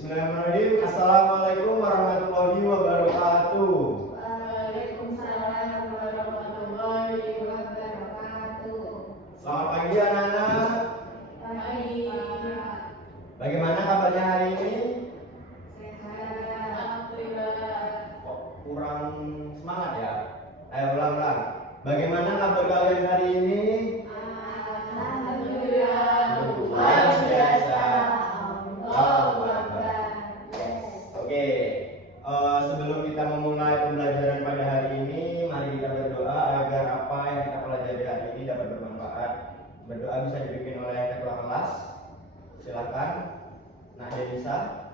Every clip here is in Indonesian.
Bismillahirrahmanirrahim. Assalamualaikum warahmatullahi wabarakatuh. Waalaikumsalam warahmatullahi wabarakatuh. Selamat pagi anak-anak. Pagi. Bagaimana kabarnya hari ini? Sehat. Alhamdulillah. Kok kurang semangat ya? Ayo ulang-ulang. Bagaimana kabar kalian hari ini? Alhamdulillah. Luar biasa. Allahu Akbar. Oke, sebelum kita memulai pembelajaran pada hari ini, mari kita berdoa agar apa yang kita pelajari hari ini dapat bermanfaat. Berdoa bisa dipimpin oleh ketua kelas. Silakan, Nak Denisa.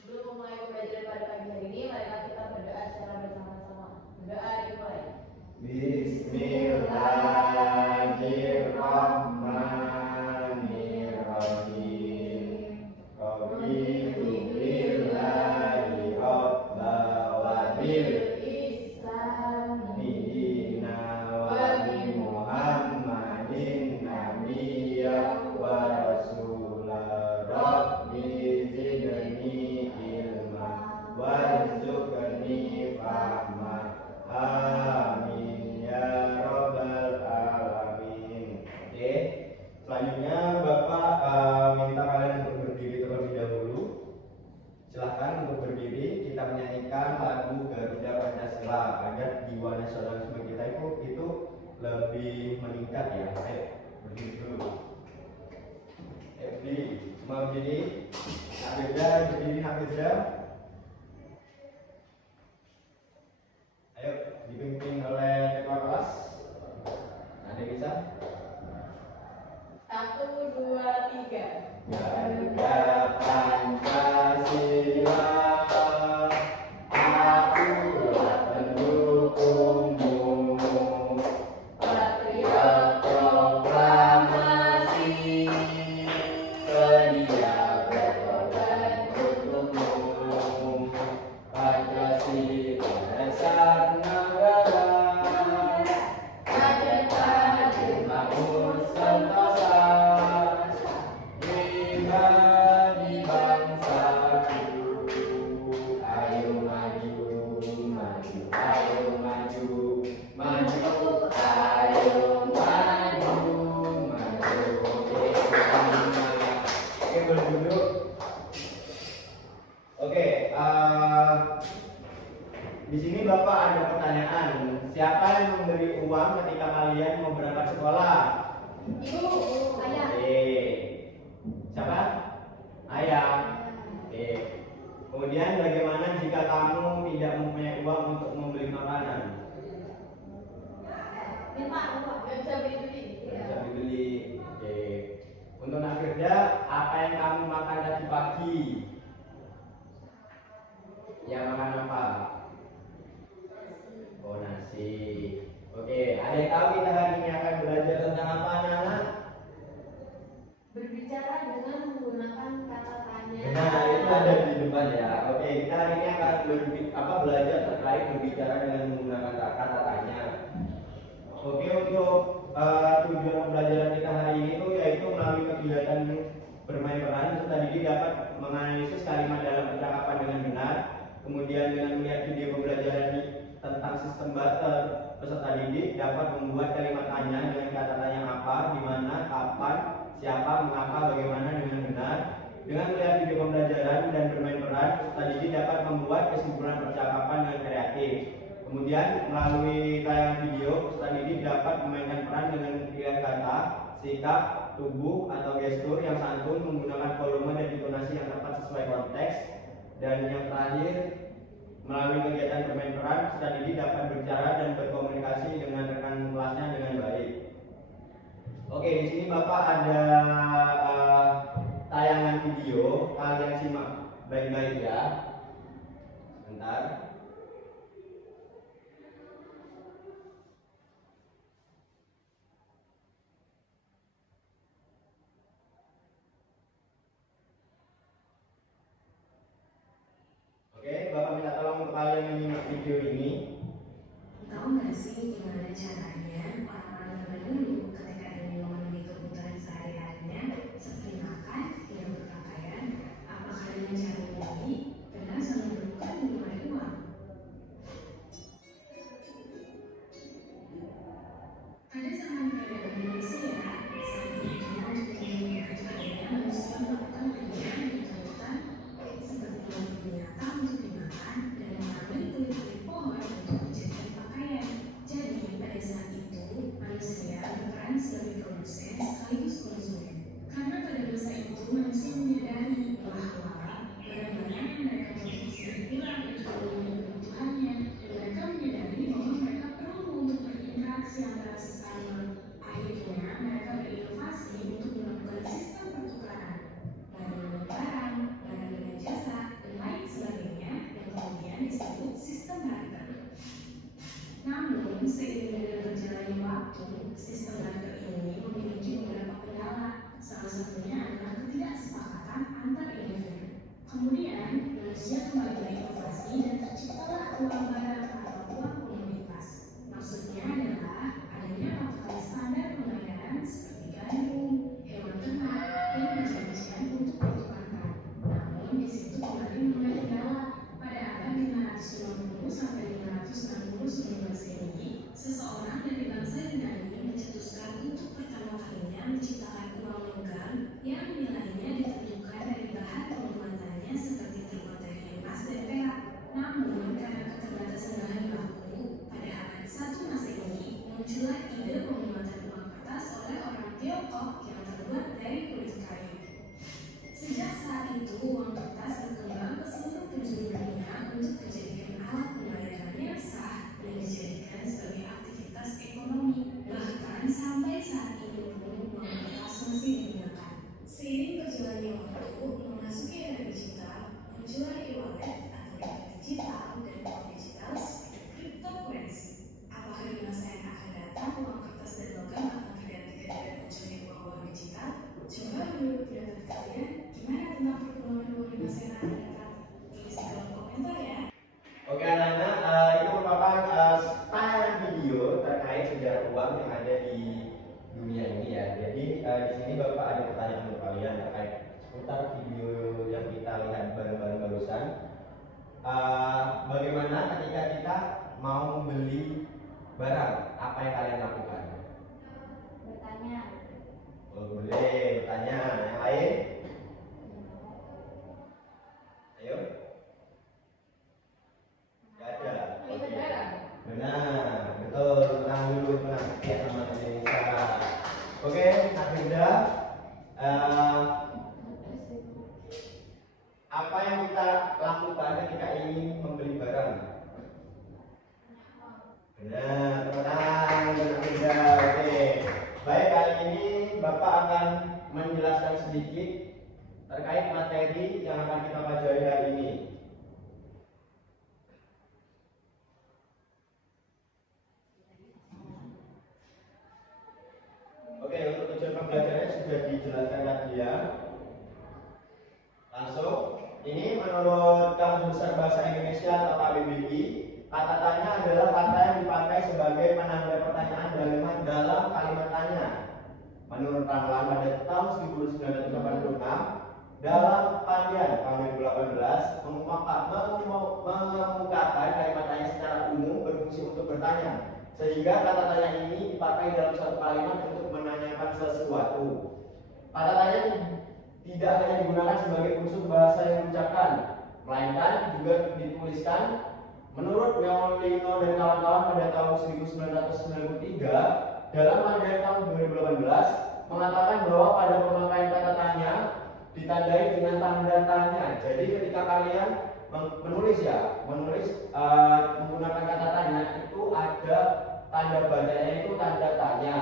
Sebelum memulai pembelajaran pada pagi hari ini, marilah kita berdoa secara bersama-sama. Berdoa dimulai. Bismillahirrahmanirrahim. Raditu billahi rabba wa bil dina wa bi Muhammadin nabiyya wa rasula. Rabbi zidni ilma warzuqni fahma. Amin ya rabbal alamin. Oke, selanjutnya Bapak minta kalian untuk berdiri terlebih dahulu. Silahkan untuk berdiri. Kita menyanyikan lagu Garuda Pancasila agar jiwa nasionalisme kita itu lebih meningkat ya. Ayo berdiri dulu. Ayo berdiri, semua berdiri. Nak Firda berdiri, Nak Firda. Ayo dipimpin oleh ketua kelas. Ada bisa? 1, 2, 3. Garuda Pancasila, akulah pendukungmu. Patriot proklamasi, sedia berkorban untukmu. Pancasila dasar negara, adil makmur sentosa, pribadi bangsaku. Ayo maju, maju, ayo maju, maju, ayo maju, maju. Oke, berduduk. Oke, di sini Bapak ada pertanyaan. Siapa yang memberi uang ketika kalian mau berangkat sekolah? Ibu, ayah. Oke. Siapa? Ayah. Oke. Kemudian bagaimana jika kamu tidak mempunyai uang untuk membeli makanan? Minta uang. Gak bisa beli-beli. Bisa dibeli. Oke. Untuk Nak Firda, apa yang kamu makan tadi pagi? Ya, makan apa? Oh, nasi. Oke, ada yang tahu kita hari ini akan belajar tentang apa, anak-anak? Berbicara dengan menggunakan kata tanya. Nah, itu ada di depan ya. Oke, kita hari ini akan belajar terkait berbicara dengan menggunakan kata tanya. Oke, untuk tujuan pembelajaran kita hari ini tuh yaitu melalui kegiatan bermain peran, peserta didik dapat menganalisis kalimat dalam percakapan dengan benar. Kemudian dengan melihat video pembelajaran tentang sistem barter, peserta didik dapat membuat kalimat tanya dengan kata tanya apa, di mana, kapan, siapa, mengapa, bagaimana dengan benar. Dengan melihat video pembelajaran dan bermain peran, peserta didik dapat membuat kesimpulan percakapan dengan kreatif. Kemudian melalui tayangan video, peserta didik dapat memainkan peran dengan pilihan kata, sikap, tubuh atau gestur yang santun, menggunakan volume dan intonasi yang tepat sesuai konteks. Dan yang terakhir, melalui kegiatan bermain peran, peserta didik dapat berbicara dan berkomunikasi dengan rekan kelasnya dengan baik. Oke, di sini Bapak ada tayangan video, kalian simak baik-baik ya. Sebentar. Oke, Bapak minta tolong untuk kalian menyimak video ini. Tahu nggak sih gimana caranya orang-orang zaman dulu ketika ingin memenuhi kebutuhan sehari-harinya seperti makan, hidup berpakaian, sekaligus konsumen. Karena pada masa itu manusia menyadari bahwa barang-barang yang mereka konsumsi itulah ekonomi kebutuhannya, dan mereka menyadari bahwa mereka perlu untuk berinteraksi antara sesama. Akhirnya mereka berinovasi untuk melakukan sistem pertukaran barang dengan barang, barang dengan jasa, dan lain sebagainya yang kemudian disebut sistem barter. Namun, seiring dengan berjalannya waktu, sistem barter ini memiliki beberapa kendala. Salah satunya adalah ketidaksepakatan antar individu. Kemudian, manusia kembali berinovasi dan terciptalah uang barang atau uang komoditas. Maksudnya adalah adanya patokan standar pembayaran seperti gandum, hewan ternak, dan perjanjian untuk pertukaran. Namun, di situ kembali mulai kendala. Pada abad 550 sampai 560 sebelum Masehi, seseorang dari bangsa Yunani mencetuskan untuk pertama kalinya menciptakan uang logam yang nilainya ditentukan dari bahan pembuatannya seperti terbuat dari emas dan perak. Namun, karena keterbatasan bahan baku, pada abad 1 Masehi muncullah ide pembuatan uang kertas oleh orang Tiongkok yang terbuat dari kulit kayu. Sejak saat itu, uang kertas berkembang ke seluruh penjuru dunia untuk dijadikan alat pembayaran yang sah dan dijadikan sebagai aktivitas ekonomi. Bahkan sampai saat ini pun uang kertas masih digunakan. Seiring berjalannya waktu, memasuki era digital, muncullah e-wallet atau dompet digital dan uang digital seperti cryptocurrency. Apakah di masa yang akan datang uang kertas dan logam akan tergantikan dengan munculnya uang digital? Coba menurut pendapat kalian, gimana tentang perkembangan uang di masa yang akan datang? Tulis di kolom komentar ya. Oke anak-anak, itu merupakan tayangan video terkait sejarah uang yang ada di dunia ini ya. Jadi di sini Bapak ada pertanyaan untuk kalian terkait seputar video yang kita lihat bareng-bareng barusan. Bagaimana ketika kita mau membeli barang, apa yang kalian lakukan? Bertanya. Oh, boleh bertanya. Yang lain? Ayo. Gak ada. Lihat barang. Benar, betul. Tenang dulu, tenang ya sama Indonesia. Oke, Nafida. Apa yang kita lakukan ketika ingin membeli barang? Benar, tenang, Nafida. Oke. Baik, kali ini Bapak akan menjelaskan sedikit terkait materi yang akan kita pelajari hari ini. Oke, untuk tujuan pembelajarannya sudah dijelaskan tadi ya. Langsung, ini menurut Kamus Besar Bahasa Indonesia atau KBBI, kata tanya adalah kata yang dipakai sebagai penanda pertanyaan dalam kalimat tanya. Menurut Ramlan pada tahun 1986, dalam Pandian tahun 2018 mengemukakan kalimat tanya secara umum berfungsi untuk bertanya, sehingga kata tanya ini dipakai dalam suatu kalimat untuk menanyakan sesuatu. Kata tanya tidak hanya digunakan sebagai unsur bahasa yang diucapkan, melainkan juga dituliskan. Menurut Meolino dan kawan-kawan pada tahun 1993, dalam Pandian tahun 2018 mengatakan bahwa pada pemakaian kata tanya ditandai dengan tanda tanya. Jadi ketika kalian menulis menggunakan kata tanya itu ada tanda bacanya itu tanda tanya.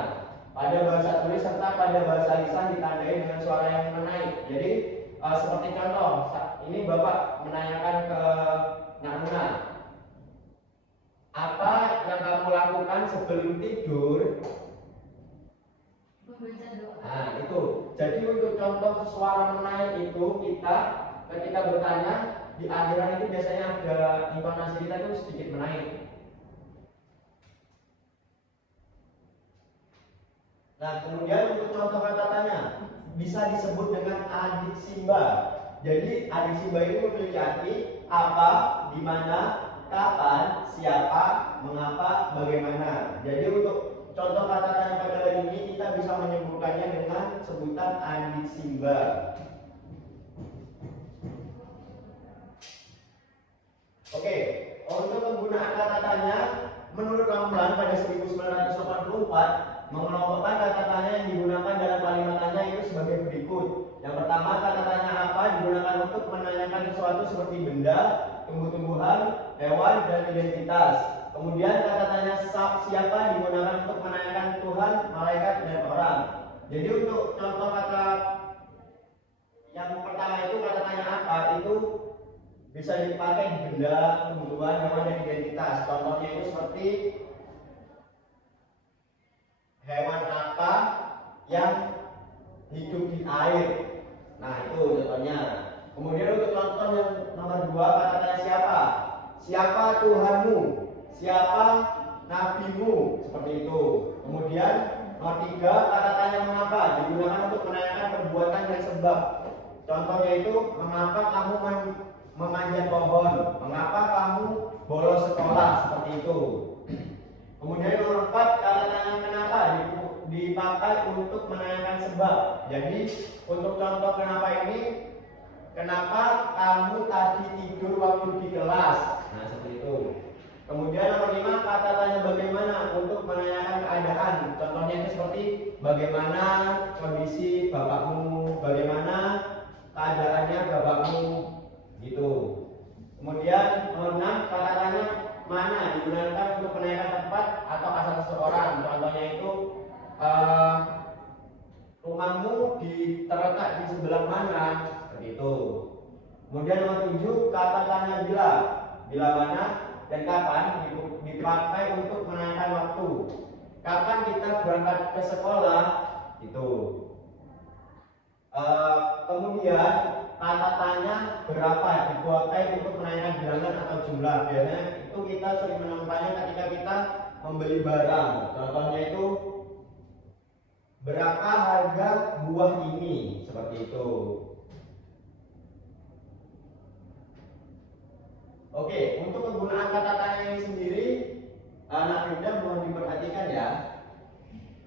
Pada bahasa tulis serta pada bahasa lisan ditandai dengan suara yang menaik. Jadi seperti contoh, ini Bapak menanyakan ke Nak, apa yang kamu lakukan sebelum tidur? Membaca doa. Nah itu, jadi untuk contoh suara menaik itu kita ketika bertanya di akhiran itu biasanya ada intonasi kita itu sedikit menaik. Nah kemudian untuk contoh kata tanya bisa disebut dengan adik simba. Jadi adik simba itu memiliki arti apa, di mana, kapan, siapa, mengapa, bagaimana. Jadi untuk contoh kata tanya pada hari ini kita bisa menyebutkannya dengan sebutan adik simba. Oke, untuk penggunaan kata tanya menurut Ramlan pada 1984 mengelompokkan kata tanya yang digunakan dalam kalimat tanya itu sebagai berikut. Yang pertama, kata tanya apa digunakan untuk menanyakan sesuatu seperti benda, tumbuh-tumbuhan, hewan, dan identitas. Kemudian kata tanya siapa digunakan untuk menanyakan Tuhan, malaikat, dan orang. Jadi untuk contoh kata yang pertama itu kata tanya apa itu bisa dipakai di benda, tumbuhan, hewan, dan identitas. Contohnya itu seperti hewan apa yang hidup di air. Nah itu contohnya. Kemudian untuk contoh yang nomor 2, kata tanya siapa? Siapa Tuhanmu? Siapa nabimu? Seperti itu. Kemudian nomor 3, kata tanya mengapa digunakan untuk menanyakan perbuatan dan sebab. Contohnya itu, mengapa kamu memanjat pohon? Mengapa kamu bolos sekolah? Seperti itu. Kemudian nomor 4, kata tanya kenapa dipakai untuk menanyakan sebab. Jadi untuk contoh kenapa ini, kenapa kamu tadi tidur waktu di kelas? Nah seperti itu. Kemudian nomor 5, kata tanya bagaimana untuk menanyakan keadaan. Contohnya itu seperti bagaimana kondisi bapakmu, bagaimana keadaannya bapakmu, gitu. Kemudian nomor 6, kata tanya mana digunakan untuk menanyakan tempat atau asal seseorang. Contohnya itu rumahmu terletak di sebelah mana, seperti itu. Kemudian nomor 7, kata tanya bila mana dan kapan dipakai untuk menanyakan waktu. Kapan kita berangkat ke sekolah, itu. Kemudian kata tanya berapa dipakai untuk menanyakan bilangan atau jumlah. Biasanya itu kita sering menemukannya ketika kita membeli barang. Contohnya itu berapa harga buah ini, seperti itu. Oke, untuk penggunaan kata tanya ini sendiri, anak muda mohon diperhatikan ya.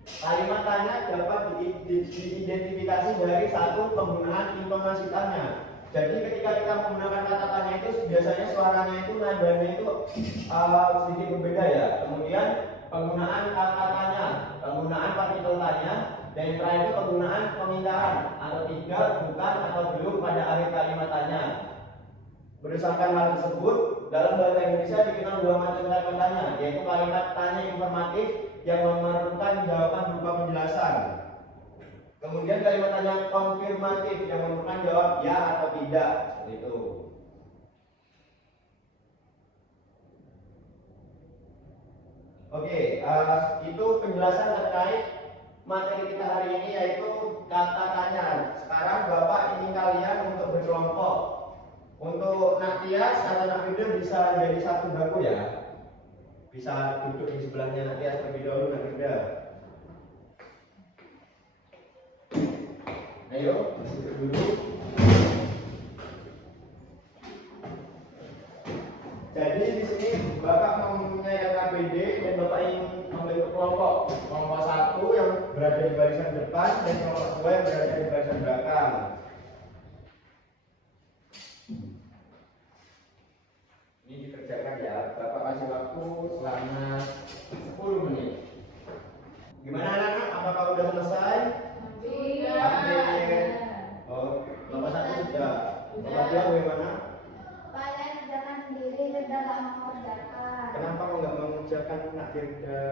Kalimat tanya dapat diidentifikasi dari satu penggunaan intonasi tanya. Jadi ketika kita menggunakan kata tanya itu biasanya suaranya itu nadanya itu sedikit berbeda ya. Kemudian penggunaan kata tanya, penggunaan partikel tanya, dan yang terakhir itu penggunaan pengingkaran atau tidak, bukan, atau belum pada akhir kalimat tanya. Berdasarkan hal tersebut, dalam bahasa Indonesia dikenal dua macam kalimat tanya, yaitu kalimat tanya informatif yang memerlukan jawaban berupa penjelasan. Kemudian kalimat tanya konfirmatif yang memerlukan jawab ya atau tidak, seperti itu. Oke, itu penjelasan terkait materi kita hari ini yaitu kata tanya. Sekarang Bapak ingin kalian untuk berkelompok. Untuk Natias atau Nafida bisa jadi satu bangku ya. Bisa duduk di sebelahnya Natias terlebih dahulu, Nafida. Ayo, duduk dulu. Jadi di sini Bapak mempunyai LKPD dan Bapak ingin membentuk kelompok. Kelompok 1 yang berada di barisan depan dan kelompok 2 yang berada di barisan belakang. Ini dikerjakan ya. Bapak kasih waktu selama 10 menit. Gimana anak-anak? Apakah sudah selesai? Iya. Oh, kelompok 1 sudah. Kelompok 2 bagaimana? Saya kerjakan sendiri, Firda nggak mau kerjakan. Kenapa kok nggak mengerjakan Nak Firda?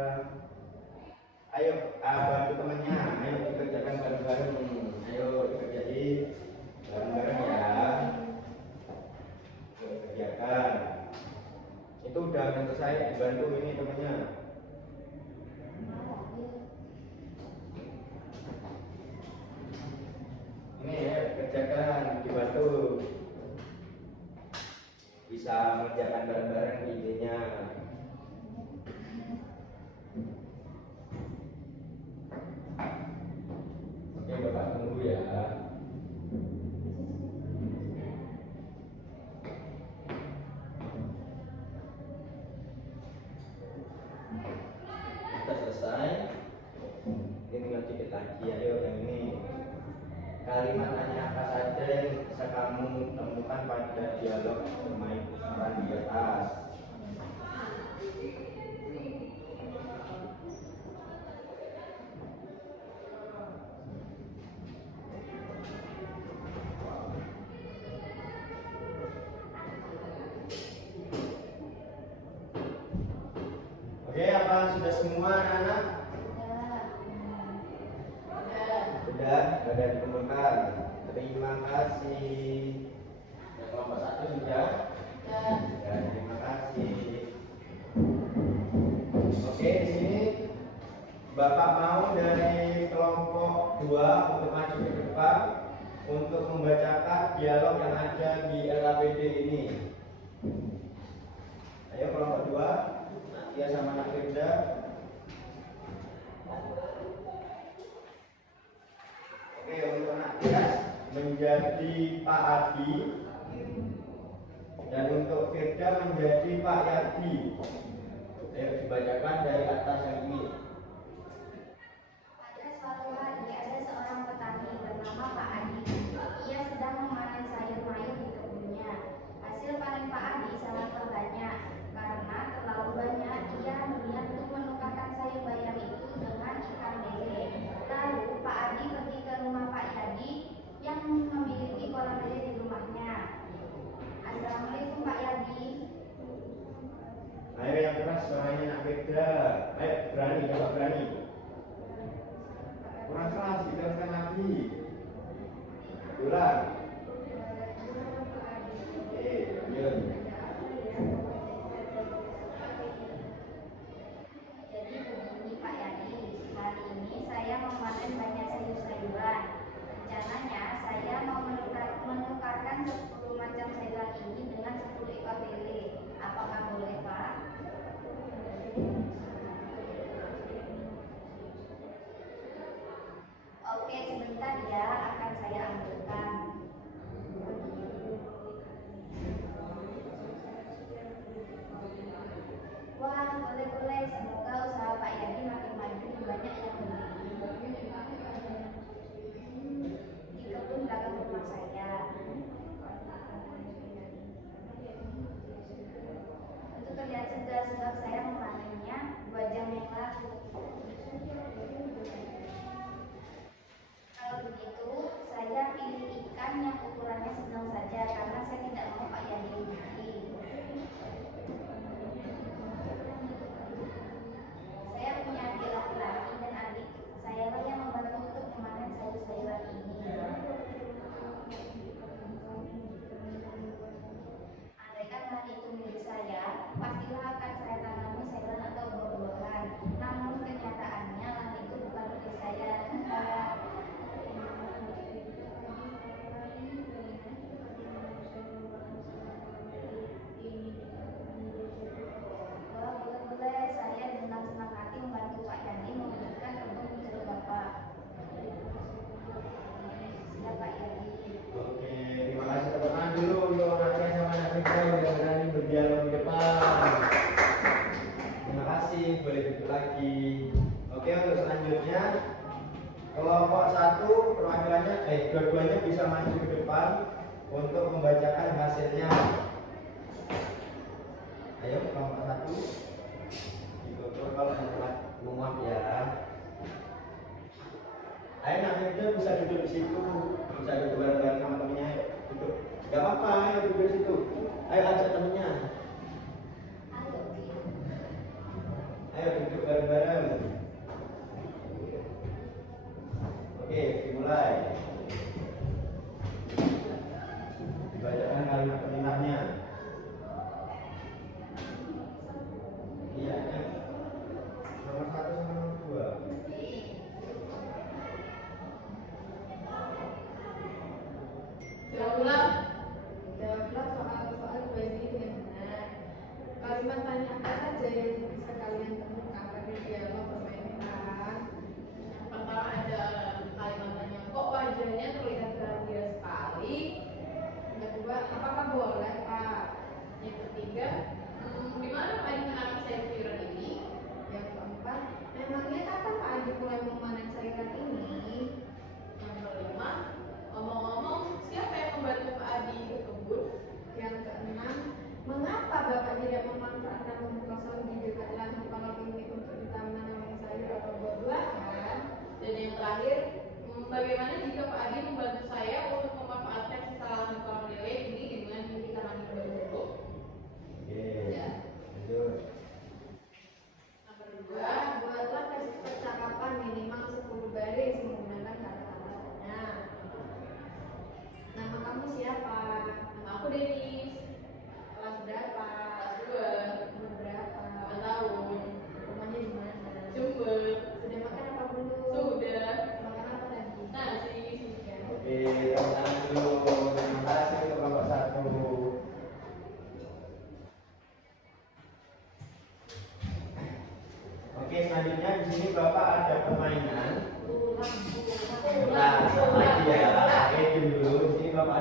Ayo, bantu temannya. Ayo dikerjakan bareng-bareng. Ayo dikerjain bareng-bareng ya. Kerjakan. Itu udah selesai, dibantu ini temannya. Ini ya, kerjakan, dibantu. Bisa mengerjakan bareng-bareng idenya. Oke, Bapak tunggu ya. Kita selesai. Ini tinggal dikit lagi. Ayo yang ini. Kalimat tanya apa saja yang bisa kamu temukan pada dialog bermain peran di atas. Apakah sudah semua anak-anak? Sudah dikumpulkan. Terima kasih. Yang kelompok 1 sudah? Sudah, terima kasih. Oke, di sini Bapak mau dari kelompok 2 untuk maju ke depan untuk membacakan dialog yang ada di LKPD ini. Ayo kelompok 2, Natia sama Nafirda. Oke, untuk Natia menjadi Pak Adi dan untuk Firda menjadi Pak Yadi. Ayo dibacakan dari atas yang ini. Pada suatu hari ada seorang petani bernama Pak Adi. Ia sedang memanen sayur mayur di kebunnya. Hasil panen Pak Adi sangat banyak. Karena terlalu banyak, ia berniat untuk menukarkan sayur bayam itu dengan ikan lele. Lalu Pak Adi pergi ke rumah Pak Yadi yang memiliki kolam lele di rumahnya. Assalamualaikum Pak Yadi. Ayo yang keras suaranya nak beda. Ayo berani, coba berani. Kurang keras, diteruskan lagi. Ulang. Oke, lanjut. Jadi begini Pak Yadi, hari ini saya memanen banyak sayur-sayuran. Rencananya saya mau menukarkan 10 macam sayuran ini dengan 10 ekor lele. Apakah boleh Pak? Oke, sebentar ya, akan saya ambilkan. Wah, boleh-boleh. Semoga usaha Pak Yadi makin maju dan banyak yang beli. Di kebun belakang rumah saya. Itu terlihat segar sebab saya memanennya 2 jam yang lalu. Kalau begitu, saya pilih ikan yang ukurannya sedang saja karena saya tidak mau Pak Yadi rugi. Saya punya adik laki-laki dan adik saya lah yang membantu untuk memanen sayur-sayuran ini. Andaikan lahan itu milik saya, pastilah akan saya tanami sayuran atau buah-buahan. Namun kenyataannya lahan itu bukan milik saya. Wah, boleh-boleh. Saya dengan senang hati membantu Pak Yadi mewujudkan kebun milik Bapak. Siap Pak Yadi. Oke, terima kasih teman-teman dulu untuk Natia sama Nafirda yang berani berdialog di depan. Terima kasih, boleh duduk lagi. Oke, untuk selanjutnya kelompok 1 perwakilannya dua-duanya bisa maju ke depan untuk membacakan hasilnya. Ayo kelompok 1 ditutup kalau yang telah muat ya. Ayo Nafirda bisa duduk di situ, bisa duduk bareng-bareng sama temennya. Ayo duduk, gak apa-apa, ayo duduk di situ. Ayo ajak temennya. Ayo duduk bareng-bareng. Oke, dimulai. Dibacakan kalimat perintahnya. Iya, nomor 1 sama nomor 2. Jawablah soal-soal dua ini dengan benar. Kalimat tanya apa saja yang bisa kalian temukan pada dialog permainan? Yang pertama ada kalimat tanya, kok wajahnya terlihat bahagia sekali? Yang kedua, apakah boleh Pak? Yang ketiga, di mana Pak Adi menanam sayuran ini? Yang keempat, memangnya kapan Pak Adi mulai memanen sayuran ini? Yang kelima, ngomong-ngomong, siapa yang membantu Pak Adi ke kebun? Yang keenam, mengapa Bapak tidak memanfaatkan rumah kosong di dekat lahan kolam ini untuk ditanam sayur atau buah-buahan? Dan yang terakhir, bagaimana jika Pak Adi membantu saya untuk memanfaatkan sisa lahan kolam lele ini dengan ditanamin baru? Oke, lanjut. Nomor 2,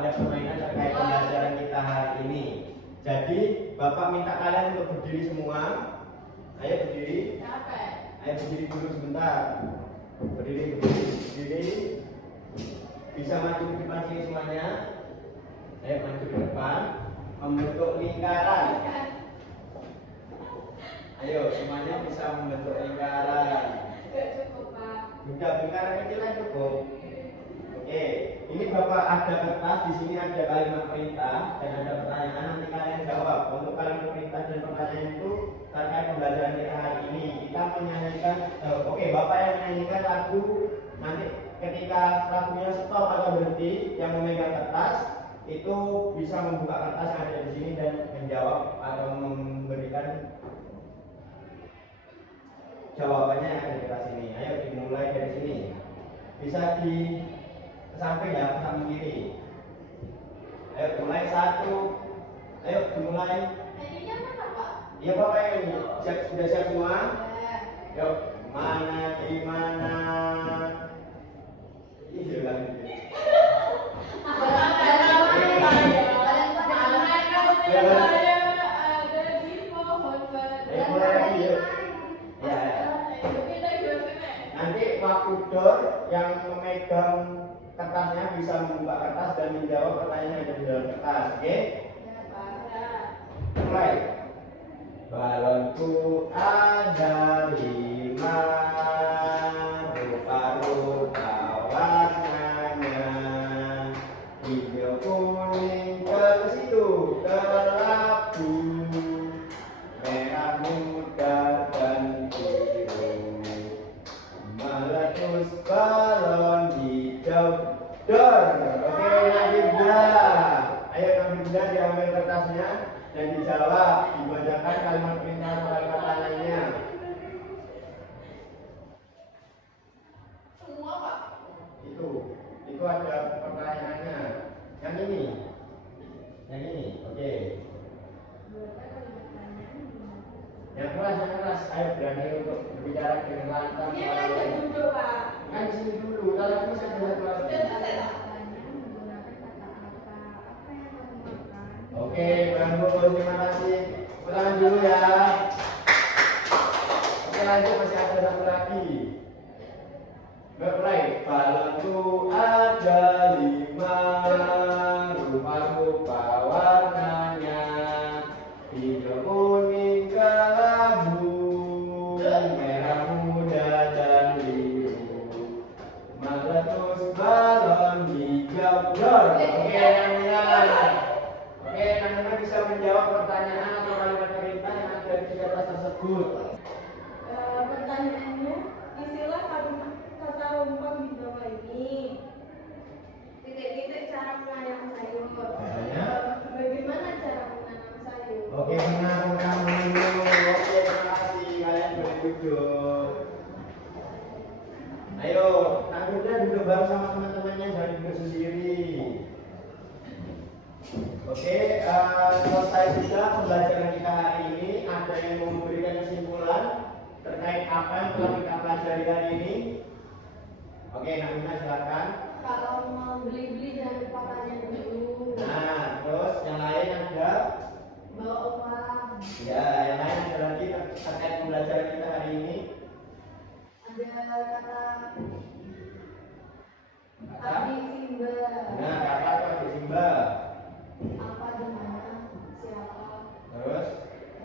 ada permainan terkait pembelajaran kita hari ini. Jadi Bapak minta kalian untuk berdiri semua. Ayo berdiri. Capek. Ayo berdiri dulu sebentar. Berdiri. Bisa maju ke depan sini semuanya. Ayo maju ke depan. Membentuk lingkaran. Ayo semuanya bisa membentuk lingkaran. Tidak cukup, Pak. Udah lingkaran kecil aja cukup. Oke, ini Bapak ada kertas, di sini ada kalimat perintah dan ada pertanyaan, nanti kalian jawab. Untuk kalimat perintah dan pertanyaan itu terkait pembelajaran kita hari ini. Kita menyanyikan, Bapak yang menyanyikan lagu, nanti ketika lagunya stop atau berhenti, yang memegang kertas itu bisa membuka kertas yang ada di sini dan menjawab atau memberikan jawabannya yang ada di kertas ini. Ayo dimulai dari sini. Bisa di samping ya, samping kiri. Ayo mulai 1. Ayo dimulai. Ininya mana, Pak? Iya Bapak ini sudah siap semua? Ya. Yuk, mana di mana? Iya lah. Nanti waktu door yang memegang kertasnya bisa membuka kertas dan menjawab pertanyaan yang ada di dalam kertas, oke? Mulai. Balonku ada 5, rupa-rupa warnanya, hijau kuning ke situ, ke labu, merah muda dan biru, meletus balon hijau dor. Oke, Nabila. Ayo Nabila diambil kertasnya dan dijawab, dibacakan kalimat perintah atau kalimat tanyanya. Semua, Pak. Itu ada pertanyaannya. Yang ini, oke. Yang keras, ayo berani untuk berbicara dengan lantang. Ini aja duduk, Pak. Kan di sini dulu, kalau aku bisa belajar kelas. Sudah selesai, Pak. Oke, bagus, terima kasih. Ulangan dulu ya. Oke, lanjut, masih ada satu lagi. Mulai. Balonku ada 5, rupa-rupa warnanya, hijau kuning kelabu, merah muda dan biru, meletus balon hijau dor. Oke, Nana bisa menjawab pertanyaan atau kalimat perintah yang ada di kertas tersebut. Pertanyaannya, isilah kata rumput di bawah ini. Titik-titik cara menanam sayur. Bagaimana cara menanam sayur? Oke, benar. Oke, terima kasih. Kalian boleh duduk. Ayo, Nabila duduk bareng sama teman-temannya, jangan duduk sendiri. Oke, selesai sudah pembelajaran kita hari ini. Ada yang mau memberikan kesimpulan terkait apa yang telah kita pelajari hari ini? Oke, Nabila silakan. Kalau mau beli-beli jangan lupa tanya dulu. Nah, terus yang lain ada? Bawa uang. Ya, yang lain ada lagi terkait pembelajaran kita hari ini. Ada kata Adi Simba. Nah, kata apa di Simba? Apa, di mana, siapa? Terus?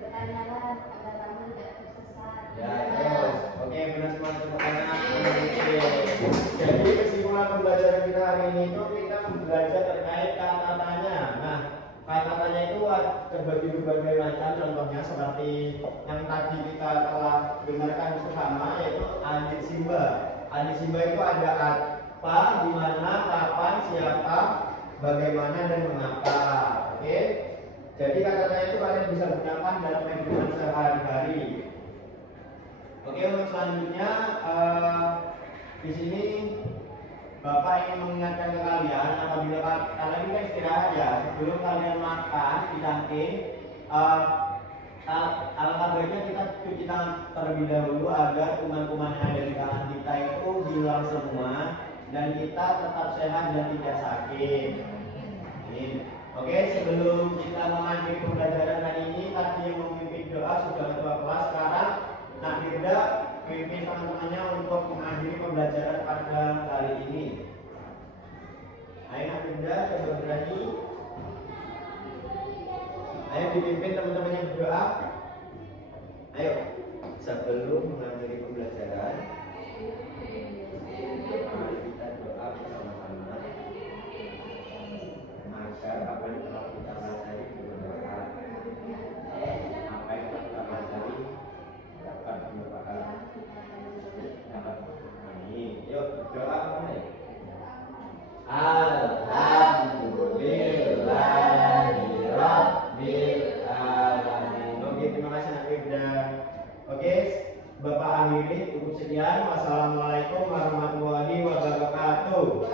Bertanyalah agar kamu tidak tersesat. Ya, terus. Oke, benar semua tepuk tangan. Jadi kesimpulan pembelajaran kita hari ini itu kita belajar terkait kata tanya. Nah, kata tanya itu terbagi berbagai macam. Contohnya seperti yang tadi kita telah dengarkan bersama, yaitu Adi Simba. Adi Simba itu ada apa, di mana, kapan, siapa, bagaimana, dan mengapa. Oke? Jadi kata tanya itu kalian bisa gunakan dalam kehidupan sehari-hari. Oke, untuk selanjutnya di sini Bapak ingin mengingatkan ke kalian apabila kalian kita istirahat ya, sebelum kalian makan di kantin, alangkah baiknya kita cuci tangan terlebih dahulu agar kuman-kuman yang ada di tangan kita itu hilang semua dan kita tetap sehat dan tidak sakit. Amin. Oke, sebelum kita mengakhiri pembelajaran hari ini, tadi yang memimpin doa sudah ketua kelas. Sekarang Nak Firda pimpin teman-temannya untuk mengakhiri pembelajaran pada hari ini. Ayo Nak Firda, coba berani. Ayo dipimpin teman-temannya berdoa. Ayo, sebelum mengakhiri pembelajaran, mari kita doa bersama-sama agar apa yang telah kita pelajari bermanfaat. Apa yang telah kita pelajari dapat bermanfaat. Amin. Yuk berdoa mulai. Alhamdulillahirabbil alamin. Oke, terima kasih Nak Firda. Oke, Bapak akhiri cukup sekian. Wassalamualaikum warahmatullahi wabarakatuh.